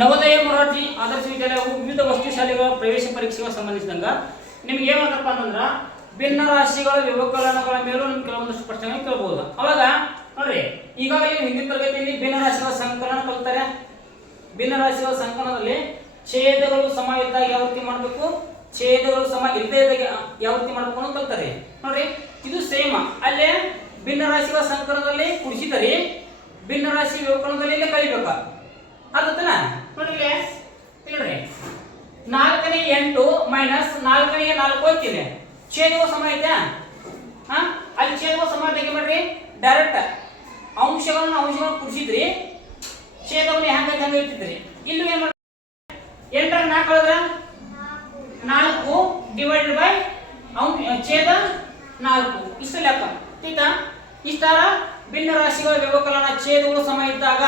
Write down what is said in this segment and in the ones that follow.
ನವೋದಯ ಮೊರಾರ್ಜಿ ಆದರ್ಶ ವಿದ್ಯಾಲಯವು ವಿವಿಧ ವಸ್ತು ಶಾಲೆಗಳ ಪ್ರವೇಶ ಪರೀಕ್ಷೆಗೆ ಸಂಬಂಧಿಸಿದಂಗ ನಿಮಗೆ ಏನು ಮಾಡ್ತಪ್ಪ ಅಂತಂದ್ರ ಭಿನ್ನ ರಾಶಿಗಳ ವ್ಯವಕಲನಗಳ ಮೇಲೂ ನಿಮ್ಗೆ ಕೆಲವೊಂದಷ್ಟು ಪ್ರಶ್ನೆಗಳನ್ನು ಕೇಳಬಹುದು. ಅವಾಗ ನೋಡ್ರಿ, ಈಗಾಗಲೇ ಹಿಂದಿನ ತರಗತಿಯಲ್ಲಿ ಭಿನ್ನ ರಾಶಿಗಳ ಸಂಕಲನ ಕಲಿತಾರೆ. ಭಿನ್ನ ರಾಶಿಗಳ ಸಂಕಲನದಲ್ಲಿ ಛೇದಗಳು ಸಮ ಇದ್ದಾಗ ಯಾವ ರೀತಿ ಮಾಡಬೇಕು, ಛೇದಗಳು ಸಮ ಇಲ್ಲದೆ ಇದ್ದಾಗ ಯಾವ ರೀತಿ ಮಾಡಬೇಕು ಅಂತ ಕಲಿತಾರೆ. ನೋಡ್ರಿ, ಇದು ಸೇಮ್ ಅಲ್ಲೇ ಭಿನ್ನ ರಾಶಿಗಳ ಸಂಕಲನದಲ್ಲಿ ಕುಡಿಸಿದರೆ ಭಿನ್ನ ರಾಶಿ ವ್ಯವಕಲನದಲ್ಲಿ ಇಲ್ಲೇ ಕಲಿಬೇಕ. ಅರ್ಥನ ನೋಡ್ರಿ, ನೋಡ್ರಿ 4ನೇ 8 ಮೈನಸ್ 4ನೇ 4 ಹೋಗ್ತಿದೆ. ಛೇದವು ಸಮ ಐತೆ. ಅಲ್ಲಿ ಛೇದವು ಸಮ ತೆಗೆ ಮಾಡ್ರಿ, ಡೈರೆಕ್ಟ್ ಅಂಶಗಳನ್ನು ಕುಡಿಸಿದ್ರಿ, ಛೇದವನ್ನು ಹೆಂಗೈತೆ ಹಂಗೆ ಇರ್ತಿದ್ರಿ. ಇಲ್ಲೂ ಏನ್ ಮಾಡ್ರಿ, 8 4 ಕಳೆದ್ರೆ 4 ಡಿವೈಡೆಡ್ ಬೈ ಛೇದ 4 ಇಷ್ಟು ಲೆಕ್ಕ. ಆಯ್ತಾ? ಇಷ್ಟಾರ ಭಿನ್ನ ರಾಶಿಗಳ ವ್ಯವಕಲನ ಛೇದಗಳು ಸಮ ಇದ್ದಾಗ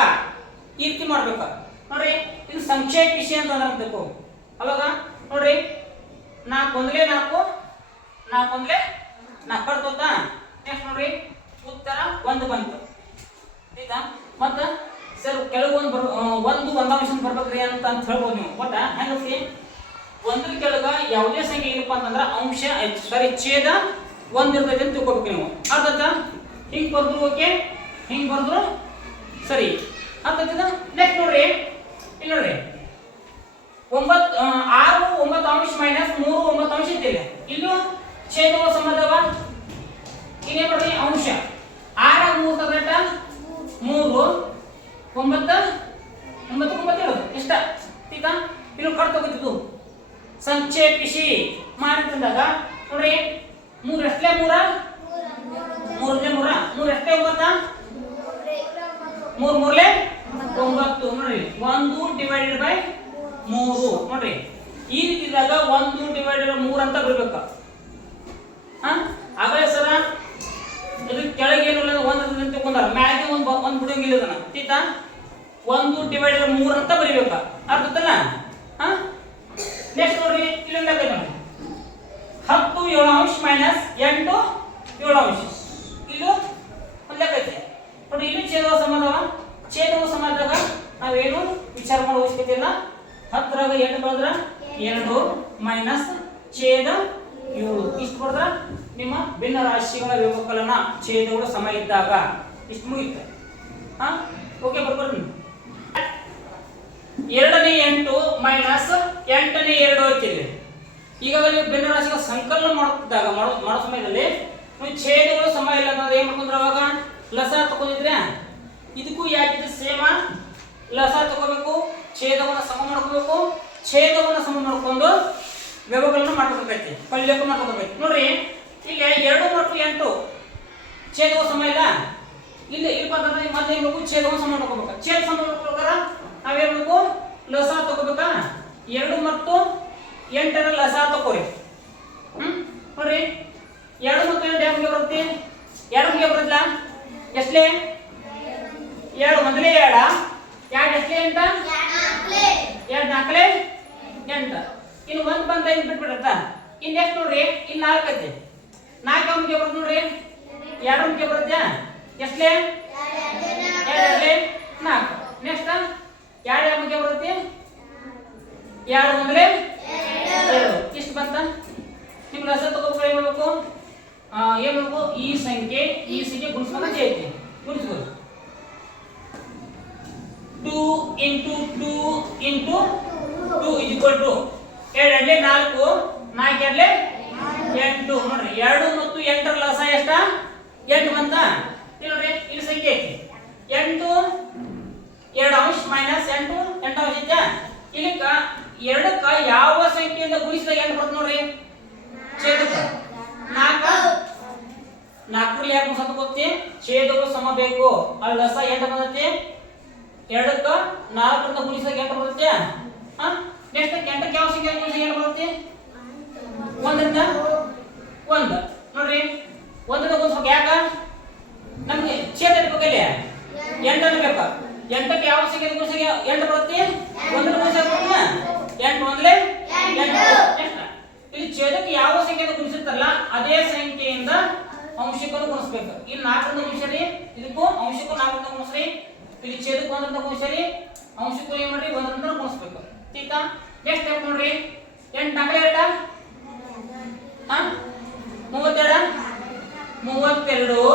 ಈ ರೀತಿ ಮಾಡ್ಬೇಕು. ನೋಡ್ರಿ, ಇದು ಸಂಕ್ಷೇಪಿಸಿ ಅಂತ ಅನ್ಬೇಕು. ಅವಾಗ ನೋಡ್ರಿ, 4 1 4 4 1 4 ಬರ್ತದ. ನೆಕ್ಸ್ಟ್ ನೋಡ್ರಿ, ಉತ್ತರ 1 ಬಂತು. ಆಯ್ತಾ? ಮತ್ತ ಸರ್ ಕೆಳಗೊಂದು ಒಂದು ಒಂದಾಂಶ ಬರ್ಬೇಕ್ರಿ ಅಂತ ಹೇಳ್ಬೋದು ನೀವು. ಬಟ್ ಹೆಂಗತಿ ಒಂದ್ರ ಕೆಳಗ ಯಾವುದೇ ಸಂಖ್ಯೆ ಏನಪ್ಪ ಅಂತಂದ್ರ ಅಂಶ ಛೇದ 1 ಇರ್ತೈತೆ ಅಂತ ತಿಳ್ಕೊಬೇಕು ನೀವು. ಅರ್ಥ? ಹಿಂಗ್ ಬರ್ದ್ರು ಓಕೆ, ಹಿಂಗ್ ಬರ್ದ್ರು ಸರಿ. ಅರ್ಥ? ನೆಕ್ಸ್ಟ್ ನೋಡ್ರಿ, ಇಲ್ಲಿ ನೋಡ್ರಿ 9 6 9 ಅಂಶ ಮೈನಸ್ 3 9 ಅಂಶ ಇತ್ತಿಲ್ಲ. ಇಲ್ಲೂ ಛೇದಗಳು ಸಂಬಂಧವ ಇನ್ನೇ ನೋಡ್ರಿ ಅಂಶ 6 3 ತಗಟ 3 9 9 9 ಇಷ್ಟ. ಆಯ್ತಾ? ಇನ್ನು ಕಟ್ ತಗೋತಿದ್ದು ಸಂಕ್ಷೇಪಿಸಿ ಮಾಡಿದಾಗ ನೋಡ್ರಿ, 3 ಎಷ್ಟೇ 3 3 3 ಎಷ್ಟೇ 9 3 3 9 ನೋಡ್ರಿ, 1 ಡಿವೈಡೆಡ್ ಬೈ 3 ನೋಡ್ರಿ. ಈ ರೀತಿ ಇದ್ದಾಗ 1 ಡಿವೈಡೆಡ್ 3 ಅಂತ ಬರಬೇಕು. ಆಗಲೇ ಸರ ಇದು ಕೆಳಗೆ ಏನಿಲ್ಲ 1 ಅಂತ ತಗೊಂಡಾರ, ಮ್ಯಾಗೆ ಒಂದು ಬಿಡಂಗಿಲ್ಲ ಇದನ್ನ. ಆಯ್ತಾ? 1 ಡಿವೈಡೆಡ್ 3 ಅಂತ ಬರೀಬೇಕು. ಅರ್ಥಲ್ಲ? ನೆಕ್ಸ್ಟ್ ನೋಡ್ರಿ, ಇಲ್ಲೊಂದು ಲೆಕ್ಕ ನೋಡಿ, 10 7 ಅಂಶ ಮೈನಸ್ 8 7 ಅಂಶ. ಇಲ್ಲೂ ಒಂದು ಲೆಕ್ಕ ಐತೆ ನೋಡಿ. ಇಲ್ಲಿ ಛೇದವ ಸಂಬಂಧವ, ಛೇದವು ಸಂಬಂಧದಾಗ ನಾವೇನು ವಿಚಾರ ಮಾಡೋ ಅವಶ್ಯಕತೆ ಇಲ್ಲ. 10 ರಾಗ 8 ಕಳೆದ್ರ 2 ಮೈನಸ್ ಛೇದ 7 ಇಷ್ಟು ಬರೆದ್ರ ನಿಮ್ಮ ಭಿನ್ನ ರಾಶಿಗಳ ವ್ಯವಕಲನ ಛೇದಗಳು ಸಮ ಇದ್ದಾಗ ಇಷ್ಟು ಮುಗಿಯುತ್ತೆ. ಓಕೆ, ಬರ್ಬರ್ತೀನಿ. 2ನೇ 8 ಮೈನಸ್ 8ನೇ 2 ಹೋಗ್ತಿದೆ. ಈಗಾಗಲೇ ಭಿನ್ನ ರಾಶಿಗಳ ಸಂಕಲನ ಮಾಡುತ್ತಿದ್ದಾಗ ಮಾಡೋ ಸಮಯದಲ್ಲಿ ನೀವು ಛೇದಗಳು ಸಮ ಇಲ್ಲ ಅಂತಂದ್ರೆ ಏನ್ ಮಾಡ್ಕೊಂಡ್ರೆ ಅವಾಗ ಲಸ ತಗೊಂಡಿದ್ರೆ ಇದಕ್ಕೂ ಯಾಕಿದ್ರೆ ಸೇಮ ಲಸ ತಗೋಬೇಕು, ಛೇದವನ್ನು ಸಮ ಮಾಡ್ಕೋಬೇಕು. ಛೇದವನ್ನು ಸಮ ಮಾಡ್ಕೊಂಡು ವ್ಯವಕಲನ ಮಾಡ್ಕೋಬೇಕೈತಿ, ಕಲಿಯಕ್ಕೆ ಮಾಡ್ಕೋಬೇಕು. ನೋಡ್ರಿ, ಈಗ 2 ಮತ್ತು 8 ಛೇದವು ಸಮ ಇಲ್ಲ. ಇಲ್ಲಿ ಬಂದ್ರೆ ಮತ್ತೆ ಏನ್ ಬೇಕು, ಛೇದವನ್ನು ಸಮ ಮಾಡ್ಕೋಬೇಕು. ಛೇದ ಸಮ ಮಾಡ್ಕೋಬೇಕಾರ ನಾವೇನ್ ಬೇಕು, ಲಸ ತಗೋಬೇಕಾ. 2 ಮತ್ತು 8ರ ಲಸ ತಗೋರಿ. ನೋಡ್ರಿ, 2 ಮತ್ತು 8 ಯಾಕೆ ಬರುತ್ತೆ, 2 ಬರುತ್ತಲ್ಲ ಎಷ್ಟಲೇ 2 ಮೊದಲೇ 2 ಎಷ್ಟಲೇ ಅಂತ 2 4 8. ಇನ್ನು 1 ಬಂದ ಇನ್ ಬಿಟ್ಬಿಡತ್ತ. ಇನ್ನು ನೆಕ್ಸ್ಟ್ ನೋಡ್ರಿ, ಇನ್ನು 4 ಐತಿ. 4 ಅಮ್ಗೆ ಬರುತ್ತೆ ನೋಡ್ರಿ, 2 ಅಮ್ಗೆ ಬರುತ್ತೆ ಎಷ್ಟಲೇ 2 4. ನೆಕ್ಸ್ಟ್ 2 ಅಮ್ಗೆ ಬರುತ್ತೆ 2 ಮೊದಲೇ 2 ಇಷ್ಟು ಬಂತ. ನಿಮ್ಗೆ ಲಸ ತಗೋಬೇಕು. ಏನ್ ಮಾಡ್ಬೇಕು, ಏನ್ ಮಾಡ್ಬೇಕು, ಈ ಸಂಖ್ಯೆ ಗುಣಿಸ್ಬೇಕು ಐತಿ, ಗುಣಿಸ್ಬೋದು. 2 into 2 into 2 is equal to 2 4 4 8. ನೋಡ್ರಿ, 2 ಮತ್ತು 8ರ ಲಸ ಎಷ್ಟ 8 ಬಂತ. ನೋಡ್ರಿ, ಇಲ್ಲಿ ಸಂಖ್ಯೆ ಐತಿ 8 2 ಅಂಶ ಮೈನಸ್ 8 8 ಅಂಶ ಐತೆ. ಇಲ್ಲಿಕ 2ಕ್ಕ ಯಾವ ಸಂಖ್ಯೆಯಿಂದ ಗುಣಿಸಿದಾಗ 8 ಬರುತ್ತೆ ನೋಡ್ರಿ, ಛೇದಕ 4 4ರಲ್ಲಿ ಯಾಕೆ ಸತ ಗೊತ್ತಿ, ಛೇದಗಳು ಸಮ ಬೇಕು. ಅಲ್ಲಿ ಲಸ 8 ಬಂದೈತಿ. 2ಕ್ಕ 4ರಿಂದ ಗುಣಿಸಿದಾಗ 8 ಬರುತ್ತೆ. ನೆಕ್ಸ್ಟ್ 8ಕ್ಕೆ ಯಾವ ಸಂಖ್ಯೆ ಗುಣಿಸಿದಾಗ 8 ಬರುತ್ತೆ, 1ರಿಂದ 1. ನೋಡ್ರಿ, 1ರಿಂದ ಗುಣಿಸ್ಬೇಕು. ಯಾಕ ನಮ್ಗೆ ಛೇದ ಇರ್ಬೇಕಲ್ಲಿ 8 ಬೇಕು. 8ಕ್ಕೆ ಯಾವ ಸಂಖ್ಯೆ ಗುಣಿಸಿದಾಗ 8 ಬರುತ್ತೆ, 1ರಿಂದ ಗುಣಿಸಿದಾಗ 8 1 8. ಇಲ್ಲಿ ಛೇದಕ್ಕೆ ಯಾವ ಸಂಖ್ಯೆಯಿಂದ ಗುಣಿಸಿರ್ತಾರಲ್ಲ ಅದೇ ಸಂಖ್ಯೆಯಿಂದ ಅಂಶಕ್ಕನ್ನು ಗುಣಿಸ್ಬೇಕು. ಇಲ್ಲಿ 4ರಿಂದ ಗುಣಿಸ್ರಿ, ಇದಕ್ಕೂ ಅಂಶಕ್ಕೂ 4ರಿಂದ ಗುಣಿಸ್ರಿ. ಇಲ್ಲಿ ಛೇದಕ್ಕೆ 1ರಿಂದ ಗುಣಿಸ್ರಿ, ಅಂಶಕ್ಕೂ ಏನ್ ಮಾಡ್ರಿ 1ರಿಂದ ಆಯ್ತಾ ನೆಕ್ಸ್ಟ್ ಸ್ಟೆಪ್ ನೋಡ್ರಿ 8 ನಾಲ್ಕಲೆ ಎಷ್ಟ 32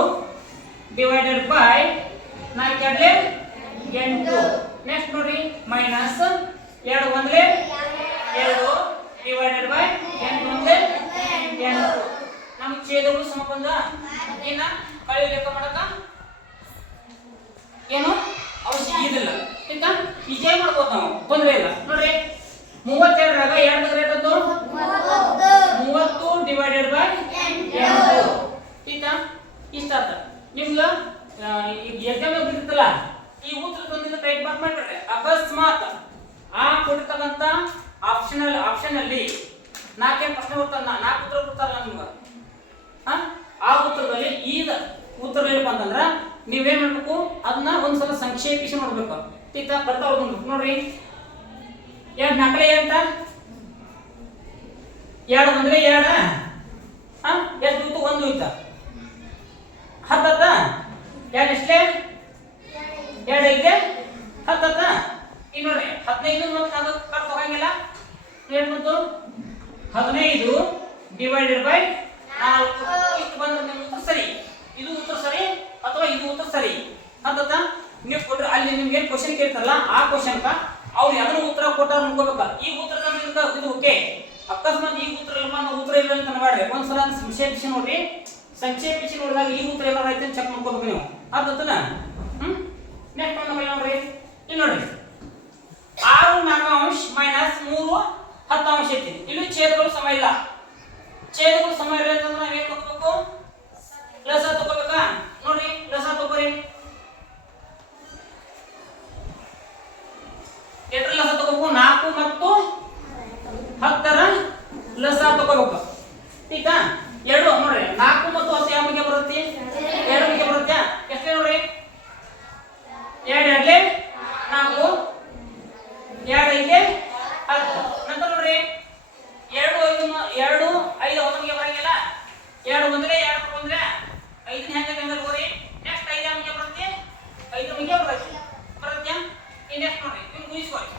ಡಿವೈಡೆಡ್ ಬೈ 4 ಎರಡ್ಲೆ 8 ನೆಕ್ಸ್ಟ್ ನೋಡ್ರಿ ಮೈನಸ್ 2 ಒಂದ್ಲೆ 2 ಡಿವೈಡೆಡ್ ಬೈ 8 ಒಂದ್ಲೆ 8 ನಮಗೆ ಛೇದಗಳು ಸಮ ಬಂದ ಏನ ಕಳೆ ಲೆಕ್ಕ ಮಾಡಕ ಏನು ಅವಶ್ಯ ಇದಿಲ್ಲ ಆಯ್ತಾ ಈಜೆ ಮಾಡ್ಬೋದು ನಾವು ತೊಂದರೆ ಇಲ್ಲ ನೋಡ್ರಿ 32 ರಾಗ 2 ರೇಟ್ ಅದು 30 ಡಿವೈಡೆಡ್ ಬೈ 8 ಆಯ್ತಾ ಇಷ್ಟ ಆತ ನಿಮ್ಗೆ ಈಗ ಎಕ್ಸಾಮ್ ಬಿಡ್ತಲ್ಲ ಈ ಉತ್ತರ ತಂದಿದ್ದ ಟೈಪ್ ಮಾಡ್ಬಿಡ್ರಿ ಅಕಸ್ಮಾತ್ ಆ ಕೊಟ್ಟಿರ್ತಕ್ಕಂಥ ಆಪ್ಷನ್ ಅಲ್ಲಿ 4 ಪ್ರಶ್ನೆ ಬರ್ತಾರ 4 ಉತ್ತರ ಕೊಡ್ತಾರಲ್ಲ ನಿಮ್ಗೆ ಆ ಉತ್ತರದಲ್ಲಿ ಈ ಉತ್ತರ ಏನಪ್ಪ ಅಂತಂದ್ರೆ ನೀವೇನ್ ಮಾಡ್ಬೇಕು ಅದನ್ನ ಒಂದ್ಸಲ ಸಂಕ್ಷೇಪಿಸಿ ನೋಡ್ಬೇಕು ಆಯ್ತಾ ಬರ್ತಾ ಹೋಗ್ಬೇಕು ನೋಡ್ರಿ 2 ನಾಲ್ಕಲೆ 8 2 ಒಂದ್ಲೆ 2 ಎಷ್ಟು ಇತ್ತು 1 ಇತ್ತ 10 2 ಎಷ್ಟೇ 2 ಐತೆ 10 ಈಗ ನೋಡ್ರಿ 15 ಮತ್ತು ಅದು ಕಟ್ ಹೋಗಂಗಿಲ್ಲ ಏನು ಬಂತು 15 ಡಿವೈಡೆಡ್ ಬೈ 4 ಇಷ್ಟು ಬಂದ್ರೆ ನಿಮ್ಮ ಉತ್ತರ ಸರಿ ಇದು ಉತ್ತರ ಸರಿ ಅಥವಾ ಇದು ಉತ್ತರ ಸರಿ ಅಂತ ನೀವು ಕೊಟ್ರೆ ಅಲ್ಲಿ ನಿಮ್ಗೆ ಏನು ಕ್ವಶನ್ ಕೇಳ್ತಾರಲ್ಲ ಆ ಕ್ವಶನ್ಕ ಅವ್ರು ಯಾವ್ದು ಉತ್ತರ ಕೊಟ್ಟಾರ ನೋಡ್ಕೋಬೇಕ ಈ ಉತ್ತರ ಇದು ಓಕೆ ಅಕಸ್ಮಾತ್ ಈ ಉತ್ತರ ಇಲ್ಲ ನಾವು ಉತ್ತರ ಇಲ್ಲ ಅಂತ ಮಾಡ್ರಿ ಒಂದ್ಸಲ ಸಂಕ್ಷೇಪಿಸಿ ನೋಡ್ರಿ ಸಂಕ್ಷೇಪಿಸಿ ನೋಡಿದಾಗ ಈ ಉತ್ತರ ಎಲ್ಲ ಐತೆ ಚೆಕ್ ಮಾಡ್ಕೋಬೇಕು ನೀವು ಅರ್ಥನ ನೆಕ್ಸ್ಟ್ ಒಂದು ನೋಡ್ರಿ ಇಲ್ಲಿ ನೋಡ್ರಿ 6 4 ಮೈನಸ್ 3 10 ಐತಿ ಇಲ್ಲಿ ಛೇದಗಳು ಸಮ ಇಲ್ಲ ಛೇದಗಳು ಸಮ ಇಲ್ಲ ಅಂತಂದ್ರೆ ನಾವು ಏನು ತಗೋಬೇಕು ಲಸ ತಗೋಬೇಕಾ ನೋಡ್ರಿ ಲಸ ತಗೋರಿ ಎಷ್ಟರ ಲಸ ತಗೋಬೇಕು 4 ಮತ್ತು 10ರ ಲಸ ತಗೋಬೇಕು ಆಯ್ತಾ 2 ನೋಡ್ರಿ 4 ಮತ್ತು 10 ಯಾವ ಬಗ್ಗೆ ಬರುತ್ತೆ 2 ಬಗ್ಗೆ ಬರುತ್ತೆ ಎಷ್ಟು ನೋಡ್ರಿ 2 ಎರಡ್ಲೆ 4 2 ಐದ್ಲೆ 10 ನಂತರ ನೋಡ್ರಿ 2 5 ಒಂದಿಗೆ ಬರಂಗಿಲ್ಲ 2 ಒಂದ್ರೆ 2 ಒಂದ್ರೆ 5 ಹೆಂಗೆ ತಗೋರಿ ನೆಕ್ಸ್ಟ್ 5 ಯಾವ ಬಗ್ಗೆ ಬರುತ್ತೆ 5 ಬಗ್ಗೆ ಬರುತ್ತೆ ಈ ನೆಕ್ಸ್ಟ್ ನೋಡ್ರಿ ಇದನ್ನ ಗುಣಿಸ್ಕೊಳ್ಳಿ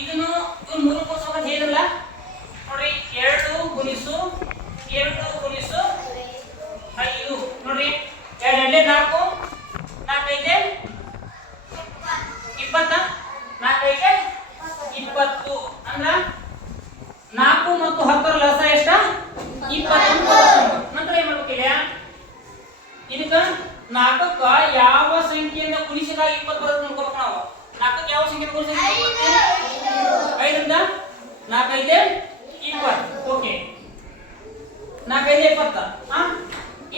ಇದನ್ನು ಇವ್ನು 3 ಕೋಸಕ್ಕೆ ಹೇಳಿರಲ್ಲ ನೋಡ್ರಿ 2 ಗುಣಿಸು 5 ನೋಡ್ರಿ 2 ಎರಡ್ಲೆ 4 4 ಐದ್ಲೆ 20 4 ಐದ್ಲೆ 20 ಅಂದ್ರ 4 ಮತ್ತು 10ರ ಲಸ ಎಷ್ಟ 20 ನಂತರ ಏನ್ ಮಾಡ್ಬೇಕಿಲ್ಲ ಇದಕ್ಕ 4ಕ್ಕ ಯಾವ ಸಂಖ್ಯೆಯಿಂದ ಗುಣಿಸಿದಾಗ 20 ಬರುತ್ತೆ ನೋಡ್ಕೋಬೇಕು ನಾವು 4ಕ್ಕೆ ಯಾವ ಸಂಖ್ಯೆಯಿಂದ ಗುಣಿಸಿದಾಗ 5 ರಿಂದ 4 ಐದ್ಲೆ 20 ಓಕೆ 4 ಐದ್ಲೆ 20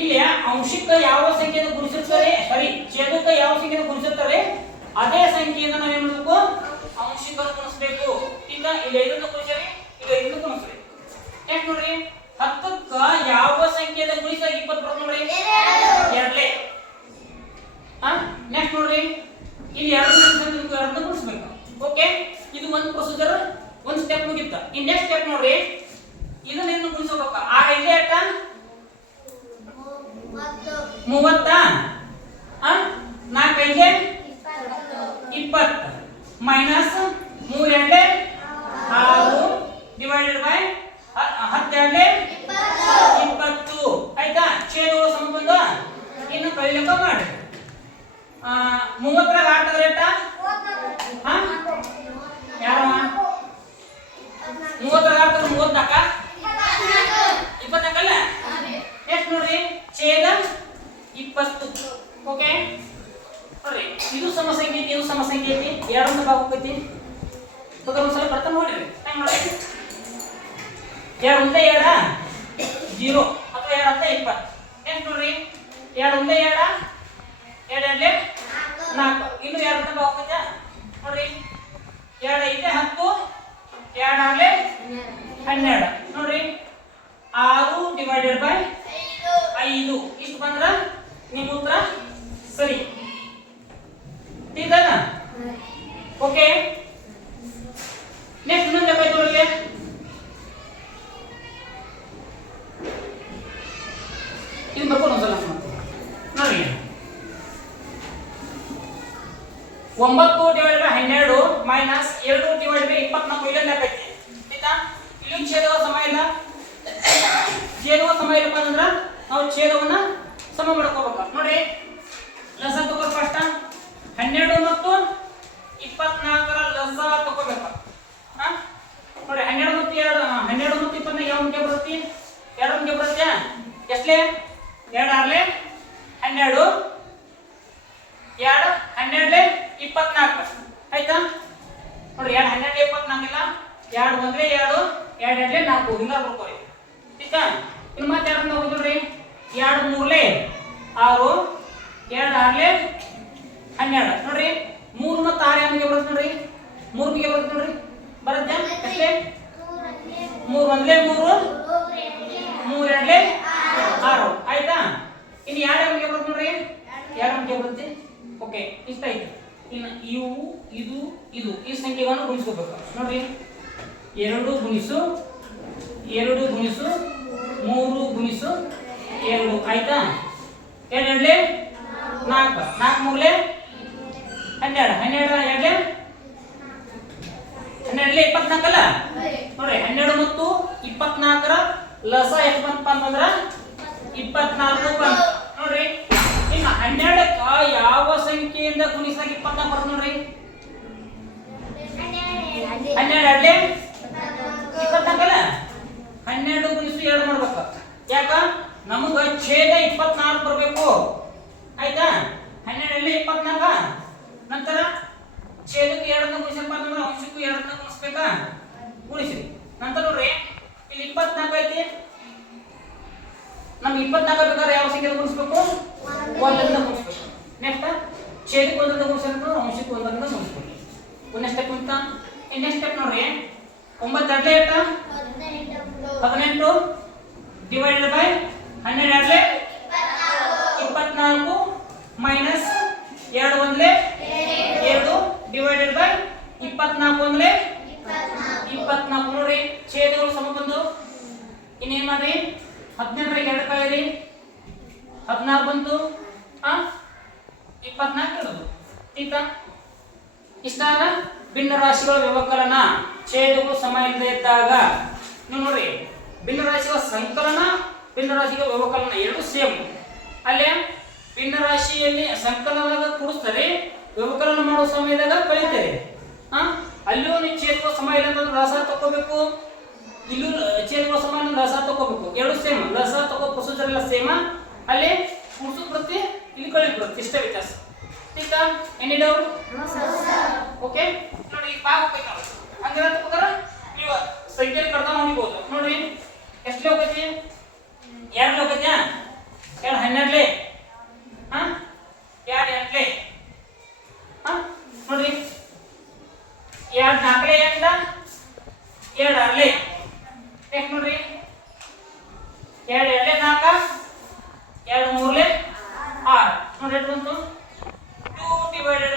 ಇಲ್ಲಿ ಅಂಶಕ್ಕೆ ಯಾವ ಸಂಖ್ಯೆಯಿಂದ ಗುಣಿಸುತ್ತಾರೆ ಸರಿ ಛೇದಕ್ಕೆ ಯಾವ ಸಂಖ್ಯೆಯಿಂದ ಗುಣಿಸುತ್ತಾರೆ ಅದೇ ಸಂಖ್ಯೆಯಿಂದ ನಾವು ಏನು ಮಾಡಬೇಕು ಅಂಶಕ್ಕೆ ಗುಣಿಸಬೇಕು ಈಗ ಇಲ್ಲಿ 5 ಗುಣಿಸಿರಿ ಈಗ 5 ಗುಣಿಸ್ರಿ ಎಷ್ಟು ನೋಡ್ರಿ 10ಕ್ಕ ಯಾವ ಸಂಖ್ಯೆಯಿಂದ ಗುಣಿಸಿದಾಗ 20 ಬರುತ್ತೆ ನೋಡ್ರಿ 2 ನೆಕ್ಸ್ಟ್ ನೋಡ್ರಿ ಇಲ್ಲಿ 2 ಗುಣಿಸಬೇಕು ಓಕೆ ಇದು ಒಂದು ಪ್ರೊಸೀಜರ್ ಒಂದು ಸ್ಟೆಪ್ ಮುಗಿತ ಈ ನೆಕ್ಸ್ಟ್ ಸ್ಟೆಪ್ ನೋಡ್ರಿ ಇದನ್ನ ಏನು ಗುಣಿಸಬೇಕು 6 ಐದ್ಲೆ ಎಷ್ಟ 30 4 ಐದ್ಲೆ 20 ಮೈನಸ್ 3 ಎರಡ್ಲೆ 6 ಡಿವೈಡೆಡ್ ಬೈ 10 ಎರಡ್ಲೆ 20 ಆಯ್ತಾ ಛೇದಗಳು ಸಮ ಬಂದು ಇನ್ನು ಕೈ ಲೆಕ್ಕ ಮಾಡಿ 30 ರಾಗ 8 ರೇಟ ಯಾರ 30 ರಾಗ 34 24 ಅಲ್ಲ ಎಷ್ಟು ನೋಡ್ರಿ ಛೇದ 20 ಓಕೆ ನೋಡ್ರಿ ಇದು ಸಮಸಂಖ್ಯೆ ಐತಿ ಇದು ಸಮಸಂಖ್ಯೆ ಐತಿ ಎರಡನ್ನ ಭಾಗಕ್ಕೈತಿ ಅದರ ಒಂದ್ಸಲ ಬರ್ತಾ ನೋಡ್ರಿ ಹೆಂಗ್ ನೋಡಿ 2 ಒಂದೇ 2 0 ಅಥವಾ 2 ಅಂತ 20 ನೆಕ್ಸ್ಟ್ ನೋಡ್ರಿ 2 ಒಂದೇ 2 2 ಎರಡ್ಲೆ 4 ಇನ್ನು 2 ಅಂತ ಭಾಗಕ್ಕೈತಿ ನೋಡ್ರಿ 2 ಐತೆ 10 2 ಆರ್ಲೆ 12 ನೋಡ್ರಿ 6 ಡಿವೈಡೆಡ್ ಬೈ 5 ಇಷ್ಟು ಬಂದ್ರ ನಿಮ್ಮ ಉತ್ತರ ಸರಿ ठीक है ना ओके नेक्स्ट ಇನ್ನೊಂದು ಲೆಕ್ಕ ತಗೊಳ್ಳಿ ಇದು ಬರ್ಕೊಂಡು ಒಂದ್ಸಲ ನೋಡಿ 9 divided by 12 minus 2 divided by ಇಲ್ಲಪ್ಪ ಅಂತಂದ್ರ ನಾವು ಛೇದವನ್ನ ಸಮ ಮಾಡ್ಕೋಬೇಕು. ನೋಡಿ ಲಸ ತಗೋ ಫಸ್ಟ್ 12 ಮತ್ತು 24ರ ಲಸ ತಗೋಬೇಕು. ನೋಡಿ 12 ಮತ್ತು 24 ಯಾವ ಅಂಕೆ ಬರುತ್ತೆ? 2 ಅಂಕೆ ಬರುತ್ತೆ. ಎಷ್ಟಲೇ? 2 ಆರ್ಲೆ 12, 2 12 24 ಆಯ್ತಾ? ನೋಡಿ 2 12 24 ಇಲ್ಲ, 2 1 2, 2 2 4 ಹಿಂಗ ಬರ್ಕೋರಿ. ಆಯ್ತಾ? ಇನ್ನು ಮತ್ತೆ 2 ಹೋಗ್ಬಿಡ್ರಿ. 2 3 6, 2 6 12. ನೋಡ್ರಿ 3 ಮತ್ತು 6 ಯಾವಾಗ ಬರುತ್ತೆ ನೋಡ್ರಿ? 3 ಗೆ ಬರುತ್ತೆ ನೋಡ್ರಿ. ಬರುತ್ತೆ ಎಷ್ಟೇ? 3 1 3, 3 2 6 ಆಯ್ತಾ? ಇನ್ನು 2 ಯಾವಾಗ ಬರುತ್ತೆ ನೋಡ್ರಿ? 2 ಅಂಕೆ ಬರುತ್ತೆ. ಓಕೆ, ಇಷ್ಟ ಆಯ್ತು. ಇನ್ನು ಇವು ಇದು ಇದು ಈ ಸಂಖ್ಯೆಗಳನ್ನು ಗುಣಿಸ್ಕೋಬೇಕು. ನೋಡ್ರಿ 2 ಗುಣಿಸು 2 ಗುಣಿಸು 3 ಗುಣಿಸು 2 ಆಯ್ತಾ? 2 2 4, 4 3 12, 12 2 24 ಅಲ್ಲ? ನೋಡ್ರಿ 12 ಮತ್ತು 24ರ ಲಸ ಎಷ್ಟು ಬಂತಪ್ಪ ಅಂತಂದ್ರ 24 ಬಂತು. ನೋಡ್ರಿ ಇನ್ನು 12ಕ್ಕ ಯಾವ ಸಂಖ್ಯೆಯಿಂದ ಗುಣಿಸಿದಾಗ 24 ಬರುತ್ತೆ ನೋಡ್ರಿ? 12 24 ಅಲ್ಲ? 12 ಗುಣಿಸು 2 ಮಾಡ್ಬೇಕು. ಯಾಕ? ನಮಗ ಛೇದ 24 ಬರಬೇಕು. ಆಯ್ತಾ? 12 24 ನಂತರ ಛೇದಕ್ಕೆ 2 ಗುಣಿಸಪ್ಪ ಅಂತಂದ್ರೆ ಅಂಶಕ್ಕೂ 2 ಗುಣಿಸ್ಬೇಕಾ? ಗುಣಿಸ್ರಿ. ನಂತರ ನೋಡ್ರಿ ಇಲ್ಲಿ 24 ಐತಿ. ನಮ್ಗೆ 24 ಬೇಕಾದ್ರೆ ಯಾವ ಸಂಖ್ಯೆ ಗುಣಿಸ್ಬೇಕು? 1ರಿಂದ ಗುಣಿಸ್ಬೇಕು. ನೆಕ್ಸ್ಟ್ ಛೇದಕ್ಕೆ 1ರಿಂದ ಗುಣಿಸಬೇಕು, ಅಂಶಕ್ಕೆ 1ರಿಂದ ಗುಣಿಸ್ಬೇಕು. ಒಂದೇ ಸ್ಟೆಪ್ ಅಂತ. ನೆಕ್ಸ್ಟ್ ಸ್ಟೆಪ್ ನೋಡ್ರಿ 9 2 8 18 divided by 12 24 minus 2 1 2 divided by 24 1 24. ನೋಡ್ರಿ ಛೇದಗಳು ಸಮ ಬಂದು ಇನ್ನೇನ್ ಮಾಡ್ರಿ 18ರ 2 ಕಳೆಯಿರಿ 16 ಬಂತು. 24 ಇರೋದು. ಆಯ್ತಾ? ಇಷ್ಟಾದ ಭಿನ್ನ ರಾಶಿಗಳ ವ್ಯವಕಲನ. ಛೇದಗಳು ಸಮ ಇಲ್ಲದೆ ಇದ್ದಾಗ ನೀವು ನೋಡ್ರಿ ಭಿನ್ನ ರಾಶಿಗಳ ಸಂಕಲನ ಭಿನ್ನ ರಾಶಿಗಳ ವ್ಯವಕಲನ ಎರಡು ಸೇಮ್. ಅಲ್ಲೇ ಭಿನ್ನ ರಾಶಿಯಲ್ಲಿ ಸಂಕಲನದಾಗ ಕೂಡಿಸ್ತಾರೆ, ವ್ಯವಕಲನ ಮಾಡೋ ಸಮಯದಾಗ ಕಳೀತಾರೆ. ಅಲ್ಲೂ ನೀವು ಛೇದಗಳ ಸಮ ಇಲ್ಲ ಅಂತಂದ್ರೆ ರಸ ತಗೋಬೇಕು, ಇಲ್ಲೂ ಛೇದಗಳ ಸಮ ರಸ ತಗೋಬೇಕು. ಎರಡು ಸೇಮ್. ರಸ ತಗೋ ಪ್ರೊಸೀಜರ್ ಎಲ್ಲ ಸೇಮ್. ಅಲ್ಲಿ ಕೂಡಿಸು ಬರುತ್ತೆ, ಇಲ್ಲಿ ಕಳಿ ಬರುತ್ತೆ. ಇಷ್ಟೇ ವ್ಯತ್ಯಾಸ. ठीक है एनी डाउट ओके ನೋಡಿ ಈಗ ಭಾಗ ಹೋಗ್ಬೇಕು ಹಂಗಾರೆ ತಗೋರ ನೀವು ಸಂಖ್ಯೆ ಕರ್ತಾ ನೋಡಬಹುದು ನೋಡಿ ಎಷ್ಟು ಹೋಗುತ್ತೆ 2 ಹೋಗುತ್ತೆ 2 12 ಹಾ 2 8 ಹಾ ನೋಡಿ 2 4 ಎಂದ 2 6 ಎಷ್ಟು ನೋಡಿ 2 2 4 2 3 6 ನೋಡಿ ಎಷ್ಟು ಬಂತು 2 divided